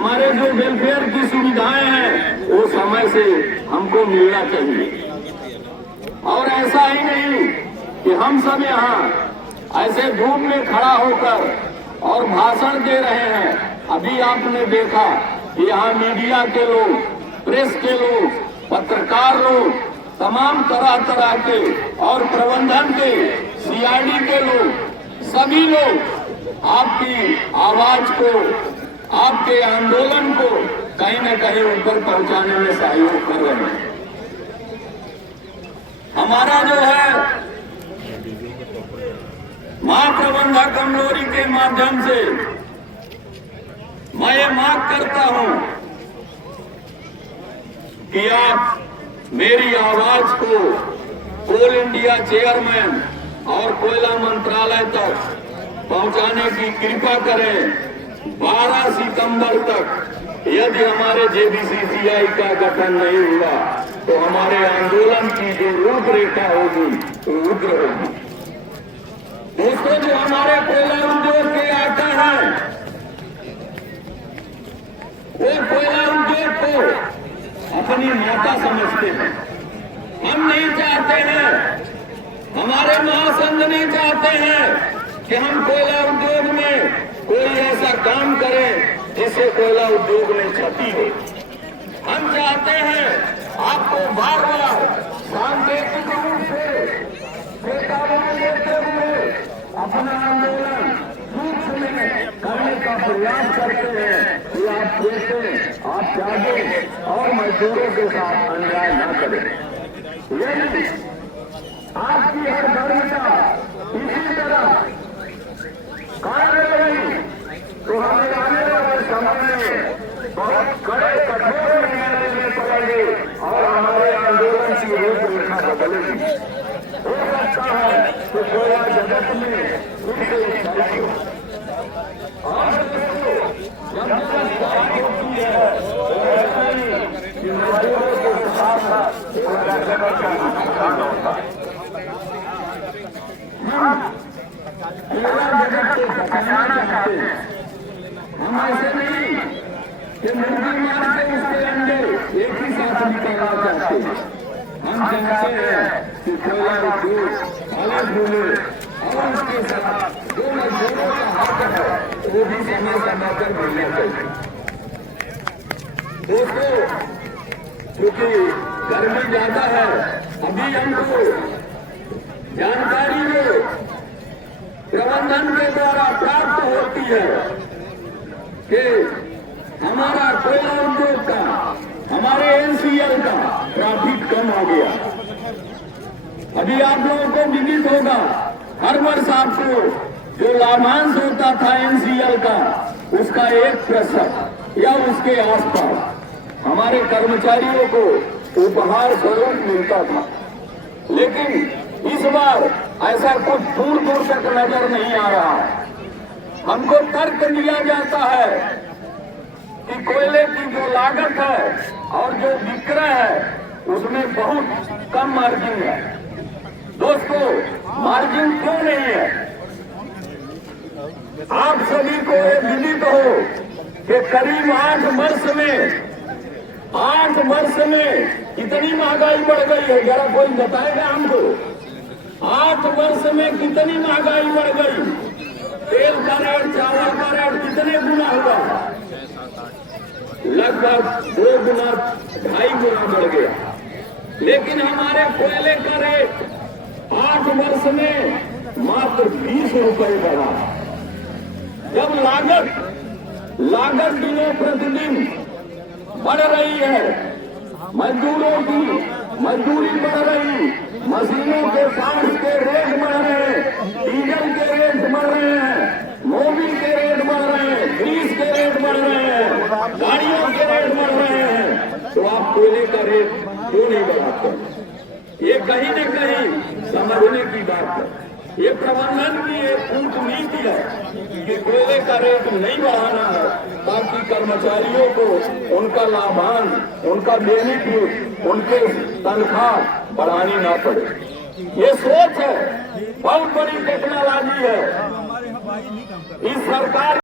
हमारे जो वेलफेयर की सुविधाएं हैं वो समय से हमको मिलना चाहिए। और ऐसा ही नहीं कि हम सब यहाँ ऐसे धूप में खड़ा होकर और भाषण दे रहे हैं। अभी आपने देखा कि यहाँ मीडिया के लोग, प्रेस के लोग, पत्रकार लोग, तमाम तरह तरह के और प्रबंधन के, सीआईडी के लोग, सभी लोग आपकी आवाज को, आपके आंदोलन को कहीं न कहीं ऊपर पहुंचाने में सहयोग कर रहे हैं। हमारा जो है महाप्रबंधक कमलोरी के माध्यम से मैं ये मांग करता हूं कि आप मेरी आवाज को कोल इंडिया चेयरमैन और कोयला मंत्रालय तक पहुंचाने की कृपा करें। 12 सितंबर तक यदि हमारे जेबीसीसीआई का गठन नहीं हुआ तो हमारे आंदोलन की जो रूपरेखा होगी वो उग्र होगी। दोस्तों, जो हमारे कोयला उद्योग के आका हैं वो कोयला उद्योग को अपनी माता समझते हैं। हम नहीं चाहते हैं, हमारे महासंघ नहीं चाहते हैं कि हम कोयला उद्योग में कोई ऐसा काम करें जिससे कोयला उद्योग में क्षति हो। हम चाहते हैं आपको बार बार सांकेतिक रूप से चेतावनी देते हुए अपना आंदोलन सूक्ष्म में करने का प्रयास करते हैं कि आप देखें, आप जागें और मजदूरों के साथ अन्याय न करें। यदि आपकी हर धर्मता इसी तरह कार्य रही तो हमें आने वाले समय में बहुत कड़े कठोर निर्णय लेने पड़ेंगे और हमारे आंदोलन की रूपरेखा बदलेगी। हो सकता है कि कोयला जगत में फिर से उछाई हो। और जब बात होती है तो ऐसा ही कि मजदूरों के साथ साथ कोयला जगत का नुकसान होता है। कोयला जगत को बचाना चाहते हैं। हम ऐसे नहीं कि मुर्गी मार के उसके अंडे एक ही साथ निकालना चाहते हैं। हम चाहते हैं कि कोयला उद्योग फले फूले और उसके साथ जो मजदूरों का हक है वो भी समय समय पर मिलना चाहिए। दोस्तों, क्योंकि गर्मी ज्यादा है, अभी हमको जानकारी में प्रबंधन के द्वारा प्राप्त होती है कि हमारा कोयला उद्योग का, हमारे एनसीएल का प्रॉफिट कम हो गया। अभी आप लोगों को विदित होगा, हर वर्ष आपको जो लाभांश होता था एनसीएल का, उसका 1% या उसके आसपास हमारे कर्मचारियों को उपहार स्वरूप मिलता था। लेकिन इस बार ऐसा कुछ दूर दूर तक नजर नहीं आ रहा है। हमको तर्क दिया जाता है कि कोयले की जो लागत है और जो विक्रय है उसमें बहुत कम मार्जिन है। दोस्तों, मार्जिन क्यों नहीं है? आप सभी को ये विदित हो कि करीब 8 वर्ष में कितनी महंगाई बढ़ गई है। जरा कोई बताएगा हमको, 8 वर्ष में कितनी महंगाई बढ़ गई? तेल का रेट, चावल का रेट कितने गुना हुआ? लगभग 2 गुना, 2.5 गुना बढ़ गया। लेकिन हमारे कोयले का रेट 8 वर्ष में मात्र 20 रुपए बढ़ा। जब लागत दिनों प्रतिदिन बढ़ रही है, मजदूरों की मजदूरी बढ़ रही, मशीनों के पार्ट्स के रेट बढ़ रहे हैं, डीजल के रेट बढ़ रहे हैं, मोबिल के रेट बढ़ रहे हैं, ग्रीस के रेट बढ़ रहे हैं, गाड़ियों के रेट बढ़ रहे हैं, तो आप कोयले का रेट क्यों नहीं बढ़ाते? ये कहीं न कहीं समझने की बात है। ये प्रबंधन की एक कूटनीति है कि कोयले का रेट नहीं बढ़ाना है ताकि कर्मचारियों को उनका लाभांश, उनका बेनिफिट, उनके तनख्वाह बढ़ानी ना पड़े। ये सोच है, बहुत बड़ी टेक्नोलॉजी है। इस सरकार